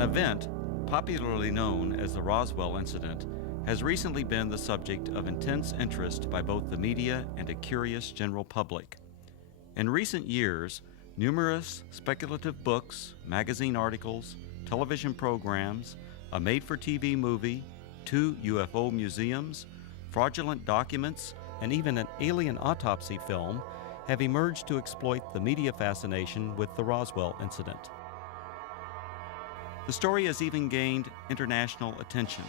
An event, popularly known as the Roswell incident, has recently been the subject of intense interest by both the media and a curious general public. In recent years, numerous speculative books, magazine articles, television programs, a made-for-TV movie, 2 UFO museums, fraudulent documents, and even an alien autopsy film have emerged to exploit the media fascination with the Roswell incident. The story has even gained international attention.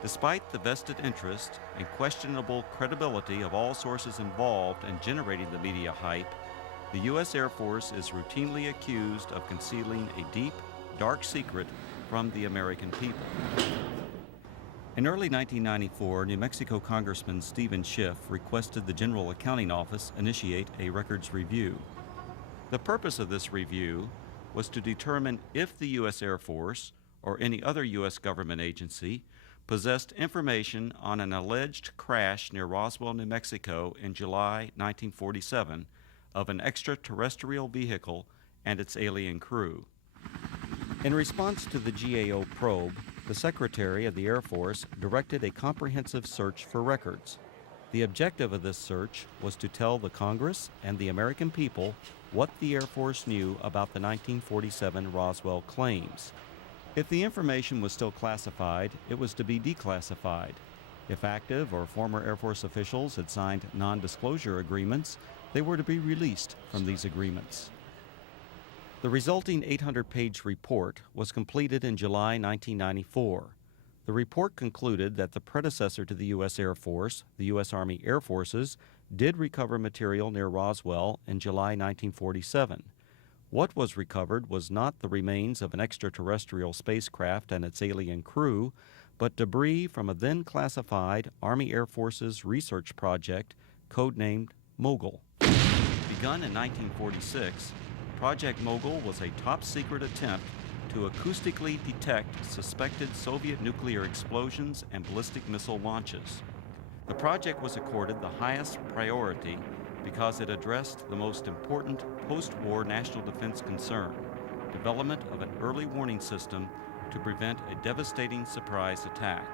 Despite the vested interest and questionable credibility of all sources involved in generating the media hype, the U.S. Air Force is routinely accused of concealing a deep, dark secret from the American people. In early 1994, New Mexico Congressman Stephen Schiff requested the General Accounting Office initiate a records review. The purpose of this review was to determine if the U.S. Air Force or any other U.S. government agency possessed information on an alleged crash near Roswell, New Mexico in July 1947 of an extraterrestrial vehicle and its alien crew. In response to the GAO probe, the Secretary of the Air Force directed a comprehensive search for records. The objective of this search was to tell the Congress and the American people what the Air Force knew about the 1947 Roswell claims. If the information was still classified, it was to be declassified. If active or former Air Force officials had signed non-disclosure agreements, they were to be released from these agreements. The resulting 800-page report was completed in July 1994. The report concluded that the predecessor to the U.S. Air Force, the U.S. Army Air Forces, did recover material near Roswell in July 1947. What was recovered was not the remains of an extraterrestrial spacecraft and its alien crew, but debris from a then classified Army Air Forces research project codenamed Mogul. Begun in 1946, Project Mogul was a top-secret attempt to acoustically detect suspected Soviet nuclear explosions and ballistic missile launches. The project was accorded the highest priority because it addressed the most important post-war national defense concern, development of an early warning system to prevent a devastating surprise attack.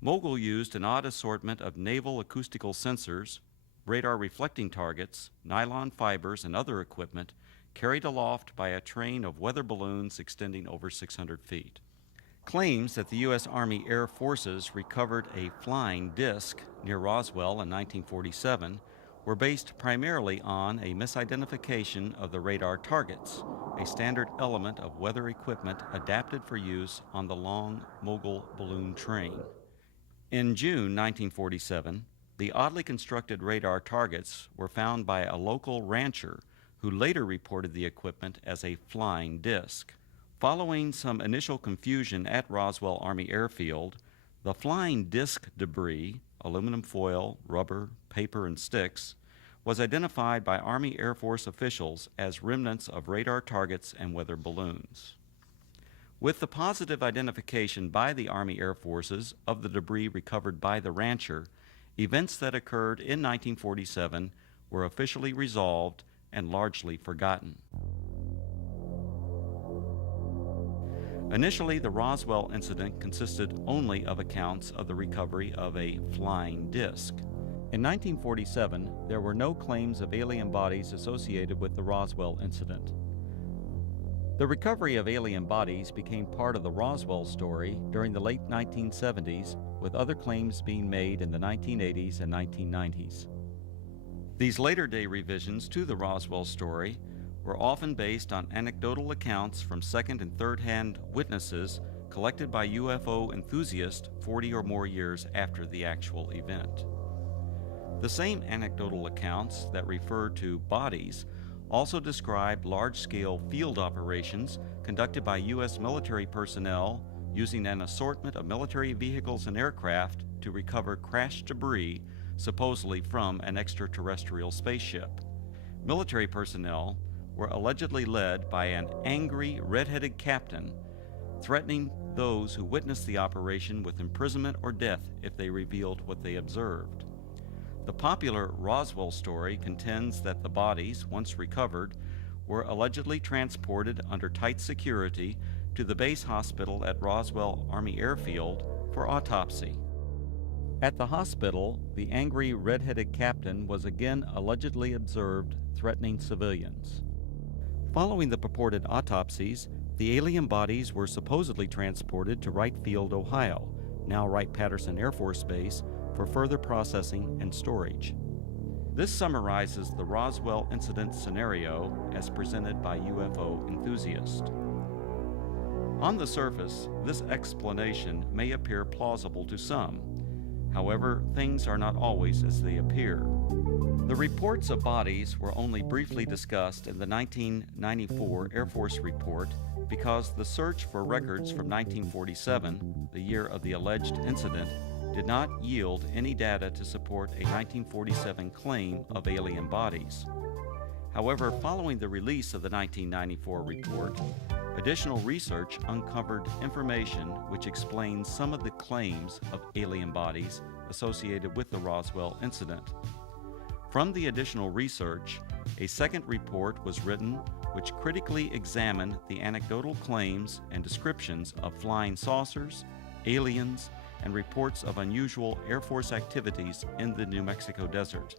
Mogul used an odd assortment of naval acoustical sensors, radar reflecting targets, nylon fibers, and other equipment carried aloft by a train of weather balloons extending over 600 feet. Claims that the U.S. Army Air Forces recovered a flying disc near Roswell in 1947 were based primarily on a misidentification of the radar targets, a standard element of weather equipment adapted for use on the long Mogul balloon train. In June 1947, the oddly constructed radar targets were found by a local rancher who later reported the equipment as a flying disc. Following some initial confusion at Roswell Army Airfield, the flying disc debris, aluminum foil, rubber, paper, and sticks, was identified by Army Air Force officials as remnants of radar targets and weather balloons. With the positive identification by the Army Air Forces of the debris recovered by the rancher, events that occurred in 1947 were officially resolved and largely forgotten. Initially, the Roswell incident consisted only of accounts of the recovery of a flying disc. In 1947, there were no claims of alien bodies associated with the Roswell incident. The recovery of alien bodies became part of the Roswell story during the late 1970s, with other claims being made in the 1980s and 1990s. These later-day revisions to the Roswell story were often based on anecdotal accounts from second- and third-hand witnesses collected by UFO enthusiasts 40 or more years after the actual event. The same anecdotal accounts that refer to bodies also describe large-scale field operations conducted by U.S. military personnel using an assortment of military vehicles and aircraft to recover crashed debris, supposedly from an extraterrestrial spaceship. Military personnel were allegedly led by an angry, red-headed captain, threatening those who witnessed the operation with imprisonment or death if they revealed what they observed. The popular Roswell story contends that the bodies, once recovered, were allegedly transported under tight security to the base hospital at Roswell Army Airfield for autopsy. At the hospital, the angry red-headed captain was again allegedly observed threatening civilians. Following the purported autopsies, the alien bodies were supposedly transported to Wright Field, Ohio, now Wright-Patterson Air Force Base, for further processing and storage. This summarizes the Roswell incident scenario as presented by UFO enthusiasts. On the surface, this explanation may appear plausible to some. However, things are not always as they appear. The reports of bodies were only briefly discussed in the 1994 Air Force report because the search for records from 1947, the year of the alleged incident, did not yield any data to support a 1947 claim of alien bodies. However, following the release of the 1994 report, additional research uncovered information which explains some of the claims of alien bodies associated with the Roswell incident. From the additional research, a second report was written which critically examined the anecdotal claims and descriptions of flying saucers, aliens, and reports of unusual Air Force activities in the New Mexico desert.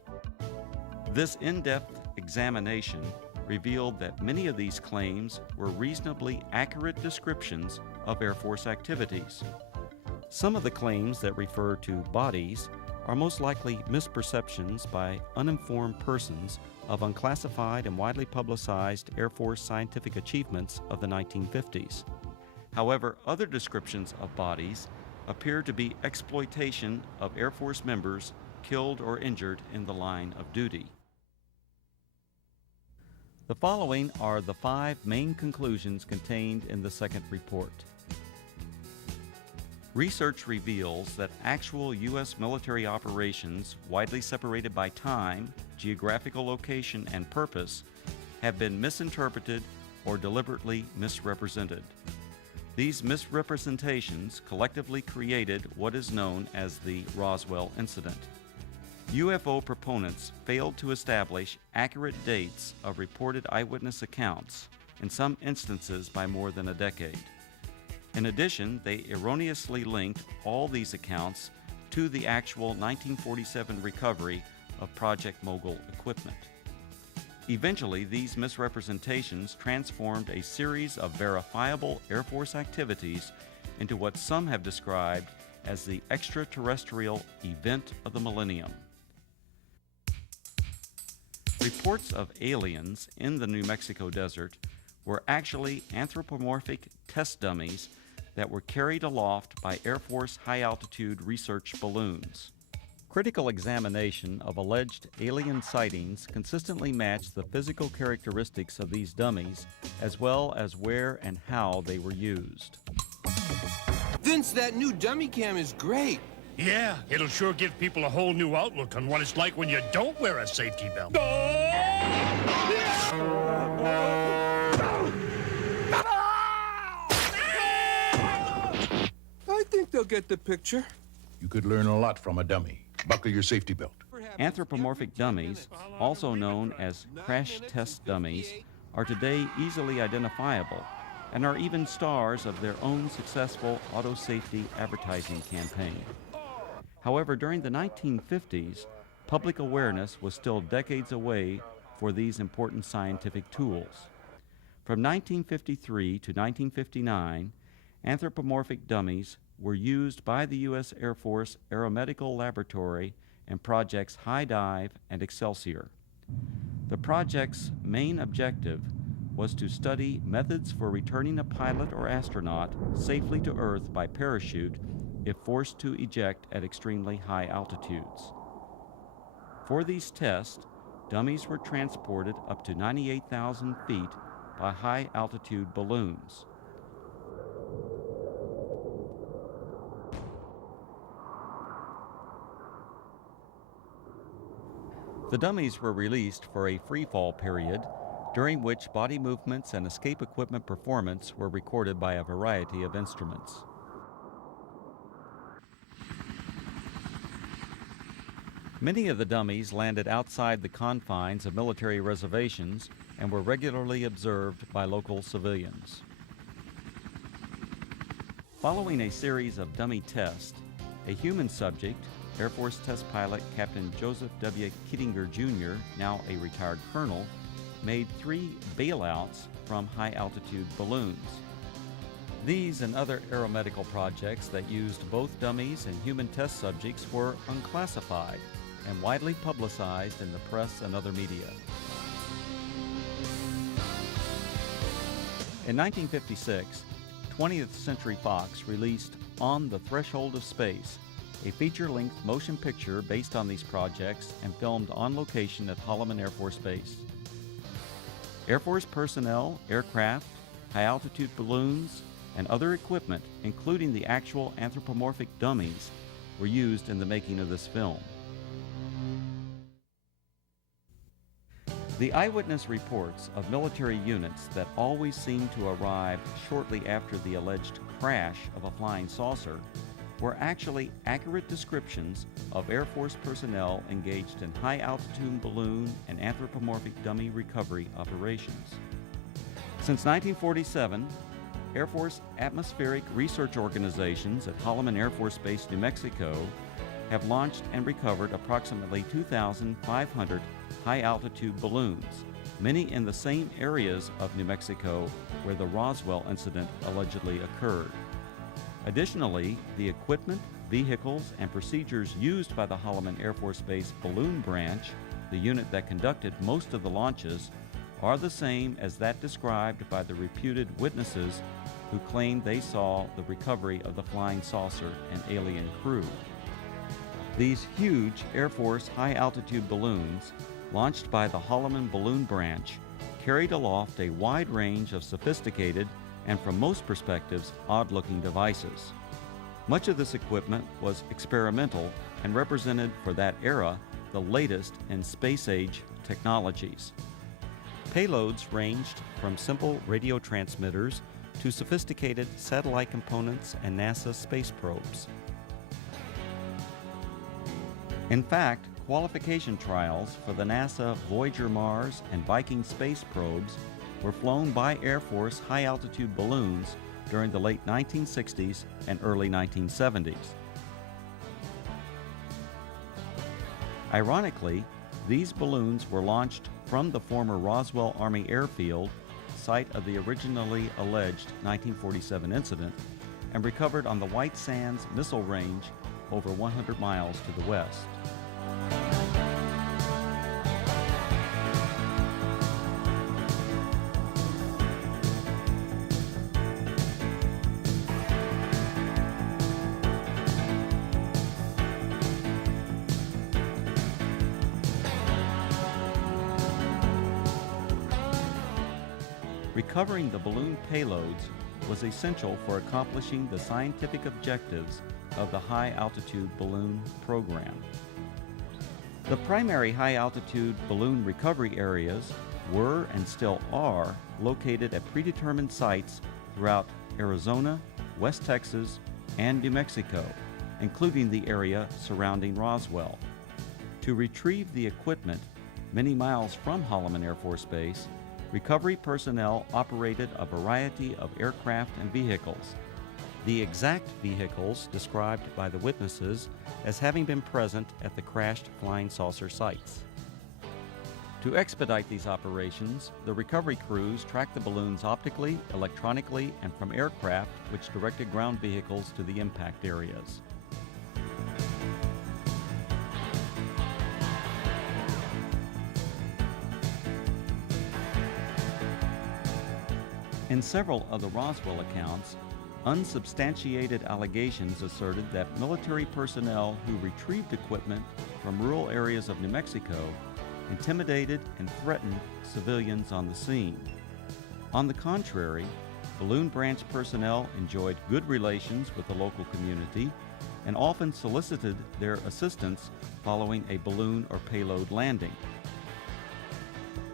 This in-depth examination revealed that many of these claims were reasonably accurate descriptions of Air Force activities. Some of the claims that refer to bodies are most likely misperceptions by uninformed persons of unclassified and widely publicized Air Force scientific achievements of the 1950s. However, other descriptions of bodies appear to be exploitation of Air Force members killed or injured in the line of duty. The following are the 5 main conclusions contained in the second report. Research reveals that actual U.S. military operations, widely separated by time, geographical location, and purpose, have been misinterpreted or deliberately misrepresented. These misrepresentations collectively created what is known as the Roswell incident. UFO proponents failed to establish accurate dates of reported eyewitness accounts, in some instances by more than a decade. In addition, they erroneously linked all these accounts to the actual 1947 recovery of Project Mogul equipment. Eventually, these misrepresentations transformed a series of verifiable Air Force activities into what some have described as the extraterrestrial event of the millennium. Reports of aliens in the New Mexico desert were actually anthropomorphic test dummies that were carried aloft by Air Force high-altitude research balloons. Critical examination of alleged alien sightings consistently matched the physical characteristics of these dummies, as well as where and how they were used. Vince, that new dummy cam is great. Yeah, it'll sure give people a whole new outlook on what it's like when you don't wear a safety belt. I think they'll get the picture. You could learn a lot from a dummy. Buckle your safety belt. Anthropomorphic dummies, also known as crash test dummies, are today easily identifiable and are even stars of their own successful auto safety advertising campaign. However, during the 1950s, public awareness was still decades away for these important scientific tools. From 1953 to 1959, anthropomorphic dummies were used by the U.S. Air Force Aeromedical Laboratory in projects High Dive and Excelsior. The project's main objective was to study methods for returning a pilot or astronaut safely to Earth by parachute if forced to eject at extremely high altitudes. For these tests, dummies were transported up to 98,000 feet by high-altitude balloons. The dummies were released for a free-fall period, during which body movements and escape equipment performance were recorded by a variety of instruments. Many of the dummies landed outside the confines of military reservations and were regularly observed by local civilians. Following a series of dummy tests, a human subject, Air Force test pilot Captain Joseph W. Kittinger Jr., now a retired colonel, made 3 bailouts from high-altitude balloons. These and other aeromedical projects that used both dummies and human test subjects were unclassified and widely publicized in the press and other media. In 1956, 20th Century Fox released On the Threshold of Space, a feature-length motion picture based on these projects and filmed on location at Holloman Air Force Base. Air Force personnel, aircraft, high-altitude balloons, and other equipment, including the actual anthropomorphic dummies, were used in the making of this film. The eyewitness reports of military units that always seem to arrive shortly after the alleged crash of a flying saucer were actually accurate descriptions of Air Force personnel engaged in high-altitude balloon and anthropomorphic dummy recovery operations. Since 1947, Air Force atmospheric research organizations at Holloman Air Force Base, New Mexico, have launched and recovered approximately 2,500 high-altitude balloons, many in the same areas of New Mexico where the Roswell incident allegedly occurred. Additionally, the equipment, vehicles, and procedures used by the Holloman Air Force Base Balloon Branch, the unit that conducted most of the launches, are the same as that described by the reputed witnesses who claimed they saw the recovery of the flying saucer and alien crew. These huge Air Force high-altitude balloons, launched by the Holloman Balloon Branch, carried aloft a wide range of sophisticated and, from most perspectives, odd-looking devices. Much of this equipment was experimental and represented, for that era, the latest in space-age technologies. Payloads ranged from simple radio transmitters to sophisticated satellite components and NASA space probes. In fact, qualification trials for the NASA Voyager Mars and Viking space probes were flown by Air Force high-altitude balloons during the late 1960s and early 1970s. Ironically, these balloons were launched from the former Roswell Army Airfield, site of the originally alleged 1947 incident, and recovered on the White Sands Missile Range over 100 miles to the west. Recovering the balloon payloads was essential for accomplishing the scientific objectives of the high-altitude balloon program. The primary high-altitude balloon recovery areas were and still are located at predetermined sites throughout Arizona, West Texas, and New Mexico, including the area surrounding Roswell. To retrieve the equipment many miles from Holloman Air Force Base, recovery personnel operated a variety of aircraft and vehicles. The exact vehicles described by the witnesses as having been present at the crashed flying saucer sites. To expedite these operations, the recovery crews tracked the balloons optically, electronically, and from aircraft which directed ground vehicles to the impact areas. In several of the Roswell accounts, unsubstantiated allegations asserted that military personnel who retrieved equipment from rural areas of New Mexico intimidated and threatened civilians on the scene. On the contrary, Balloon Branch personnel enjoyed good relations with the local community and often solicited their assistance following a balloon or payload landing.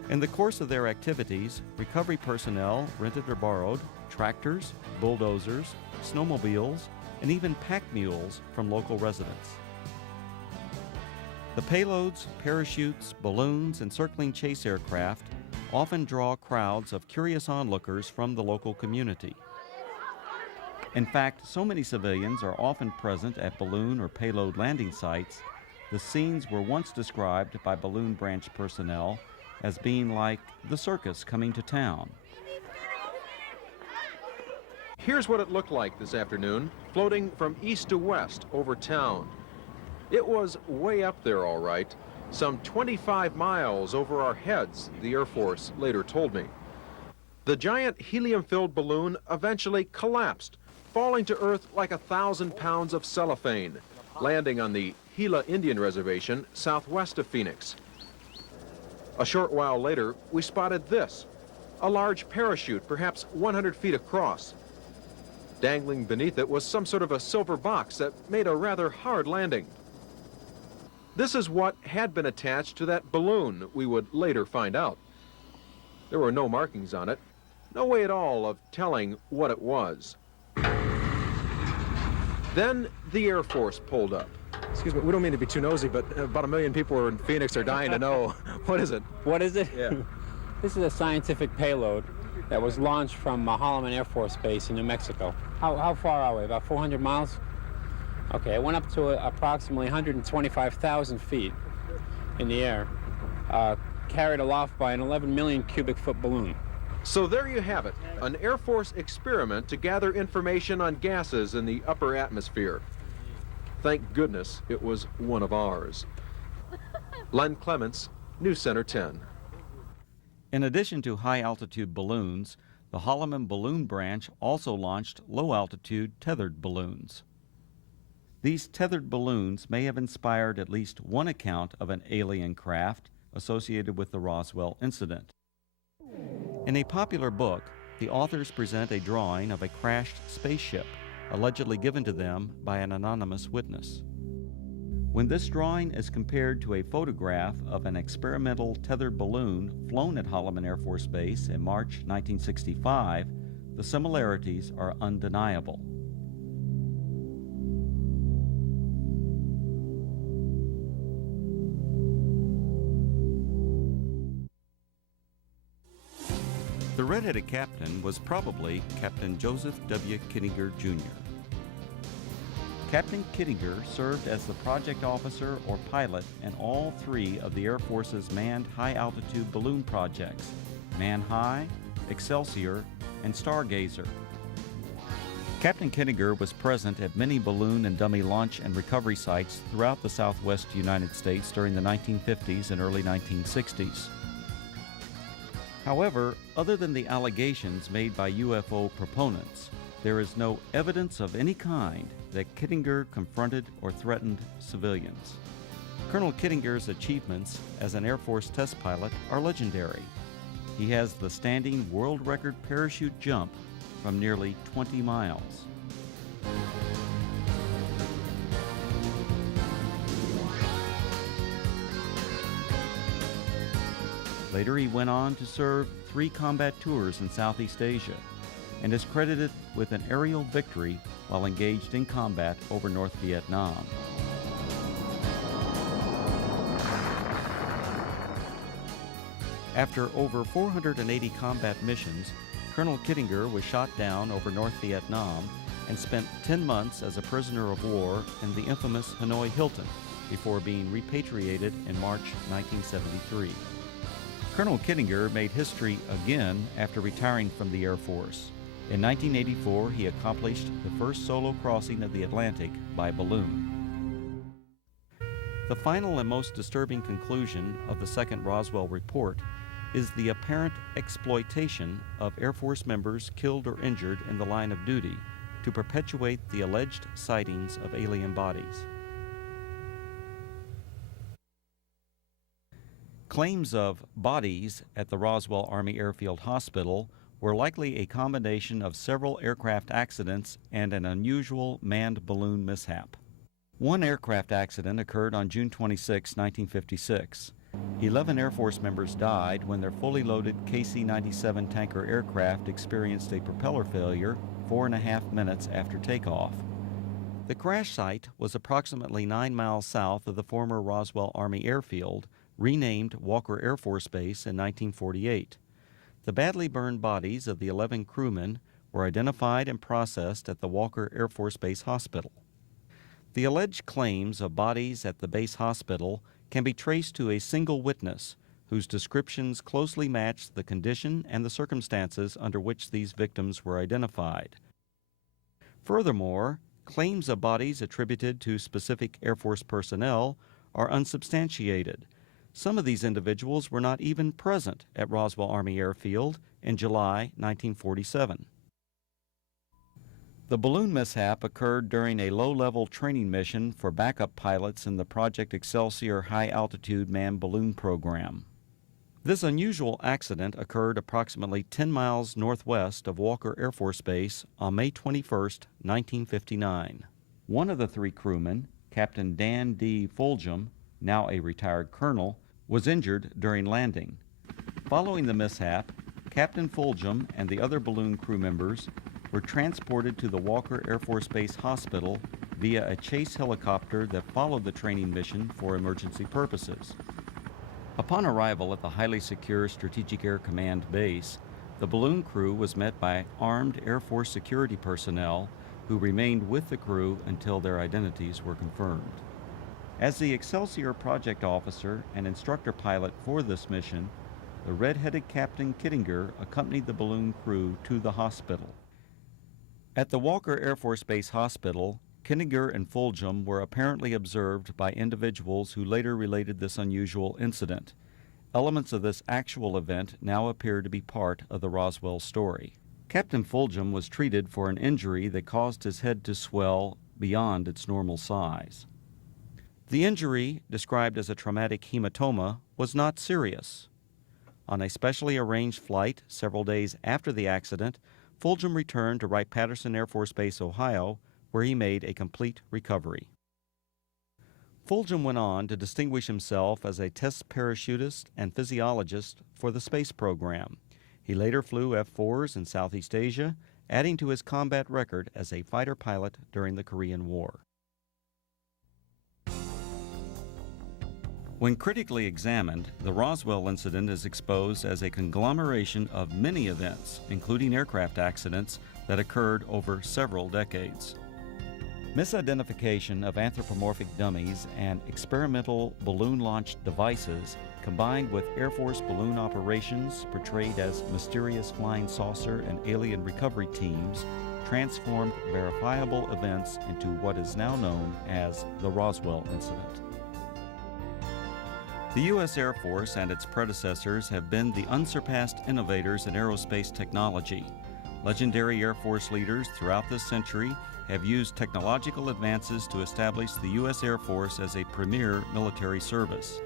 In the course of their activities, recovery personnel rented or borrowed tractors, bulldozers, snowmobiles, and even pack mules from local residents. The payloads, parachutes, balloons, and circling chase aircraft often draw crowds of curious onlookers from the local community. In fact, so many civilians are often present at balloon or payload landing sites, the scenes were once described by balloon branch personnel as being like the circus coming to town. Here's what it looked like this afternoon, floating from east to west over town. It was way up there, all right, some 25 miles over our heads, the Air Force later told me. The giant helium-filled balloon eventually collapsed, falling to Earth like 1,000 pounds of cellophane, landing on the Gila Indian Reservation southwest of Phoenix. A short while later, we spotted this, a large parachute, perhaps 100 feet across. Dangling beneath it was some sort of a silver box that made a rather hard landing. This is what had been attached to that balloon, we would later find out. There were no markings on it, no way at all of telling what it was. Then the Air Force pulled up. Excuse me, we don't mean to be too nosy, but about 1 million people in Phoenix are dying to know. What is it? What is it? Yeah. This is a scientific payload that was launched from Holloman Air Force Base in New Mexico. How far are we? About 400 miles? Okay, it went up to approximately 125,000 feet in the air, carried aloft by an 11 million cubic foot balloon. So there you have it, an Air Force experiment to gather information on gases in the upper atmosphere. Thank goodness it was one of ours. Len Clements, News Center 10. In addition to high-altitude balloons, the Holloman Balloon Branch also launched low-altitude tethered balloons. These tethered balloons may have inspired at least one account of an alien craft associated with the Roswell incident. In a popular book, the authors present a drawing of a crashed spaceship, allegedly given to them by an anonymous witness. When this drawing is compared to a photograph of an experimental tethered balloon flown at Holloman Air Force Base in March 1965, the similarities are undeniable. The red-headed captain was probably Captain Joseph W. Kittinger, Jr. Captain Kittinger served as the project officer or pilot in all three of the Air Force's manned high-altitude balloon projects, Man High, Excelsior, and Stargazer. Captain Kittinger was present at many balloon and dummy launch and recovery sites throughout the southwest United States during the 1950s and early 1960s. However, other than the allegations made by UFO proponents, there is no evidence of any kind that Kittinger confronted or threatened civilians. Colonel Kittinger's achievements as an Air Force test pilot are legendary. He has the standing world record parachute jump from nearly 20 miles. Later, he went on to serve 3 combat tours in Southeast Asia and is credited with an aerial victory while engaged in combat over North Vietnam. After over 480 combat missions, Colonel Kittinger was shot down over North Vietnam and spent 10 months as a prisoner of war in the infamous Hanoi Hilton before being repatriated in March 1973. Colonel Kittinger made history again after retiring from the Air Force. In 1984, he accomplished the first solo crossing of the Atlantic by balloon. The final and most disturbing conclusion of the second Roswell report is the apparent exploitation of Air Force members killed or injured in the line of duty to perpetuate the alleged sightings of alien bodies. Claims of bodies at the Roswell Army Airfield Hospital were likely a combination of several aircraft accidents and an unusual manned balloon mishap. One aircraft accident occurred on June 26, 1956. 11 Air Force members died when their fully loaded KC-97 tanker aircraft experienced a propeller failure 4.5 minutes after takeoff. The crash site was approximately 9 miles south of the former Roswell Army Airfield, renamed Walker Air Force Base in 1948. The badly burned bodies of the 11 crewmen were identified and processed at the Walker Air Force Base Hospital. The alleged claims of bodies at the base hospital can be traced to a single witness whose descriptions closely matched the condition and the circumstances under which these victims were identified. Furthermore, claims of bodies attributed to specific Air Force personnel are unsubstantiated. Some of these individuals were not even present at Roswell Army Airfield in July 1947. The balloon mishap occurred during a low-level training mission for backup pilots in the Project Excelsior high-altitude manned balloon program. This unusual accident occurred approximately 10 miles northwest of Walker Air Force Base on May 21, 1959. One of the three crewmen, Captain Dan D. Fulgham, now a retired colonel, was injured during landing. Following the mishap, Captain Fulgham and the other balloon crew members were transported to the Walker Air Force Base Hospital via a chase helicopter that followed the training mission for emergency purposes. Upon arrival at the highly secure Strategic Air Command base, the balloon crew was met by armed Air Force security personnel who remained with the crew until their identities were confirmed. As the Excelsior project officer and instructor pilot for this mission, the red-headed Captain Kittinger accompanied the balloon crew to the hospital. At the Walker Air Force Base Hospital, Kittinger and Fulgham were apparently observed by individuals who later related this unusual incident. Elements of this actual event now appear to be part of the Roswell story. Captain Fulgham was treated for an injury that caused his head to swell beyond its normal size. The injury, described as a traumatic hematoma, was not serious. On a specially arranged flight several days after the accident, Fulgham returned to Wright-Patterson Air Force Base, Ohio, where he made a complete recovery. Fulgham went on to distinguish himself as a test parachutist and physiologist for the space program. He later flew F-4s in Southeast Asia, adding to his combat record as a fighter pilot during the Korean War. When critically examined, the Roswell incident is exposed as a conglomeration of many events, including aircraft accidents, that occurred over several decades. Misidentification of anthropomorphic dummies and experimental balloon-launched devices, combined with Air Force balloon operations portrayed as mysterious flying saucer and alien recovery teams, transformed verifiable events into what is now known as the Roswell incident. The U.S. Air Force and its predecessors have been the unsurpassed innovators in aerospace technology. Legendary Air Force leaders throughout this century have used technological advances to establish the U.S. Air Force as a premier military service.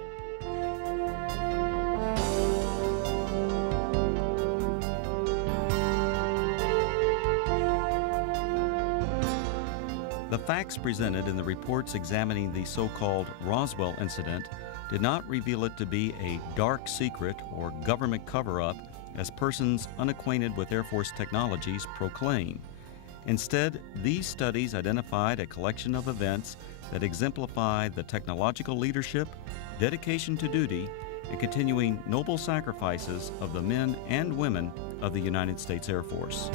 The facts presented in the reports examining the so-called Roswell incident did not reveal it to be a dark secret or government cover-up as persons unacquainted with Air Force technologies proclaim. Instead, these studies identified a collection of events that exemplify the technological leadership, dedication to duty, and continuing noble sacrifices of the men and women of the United States Air Force.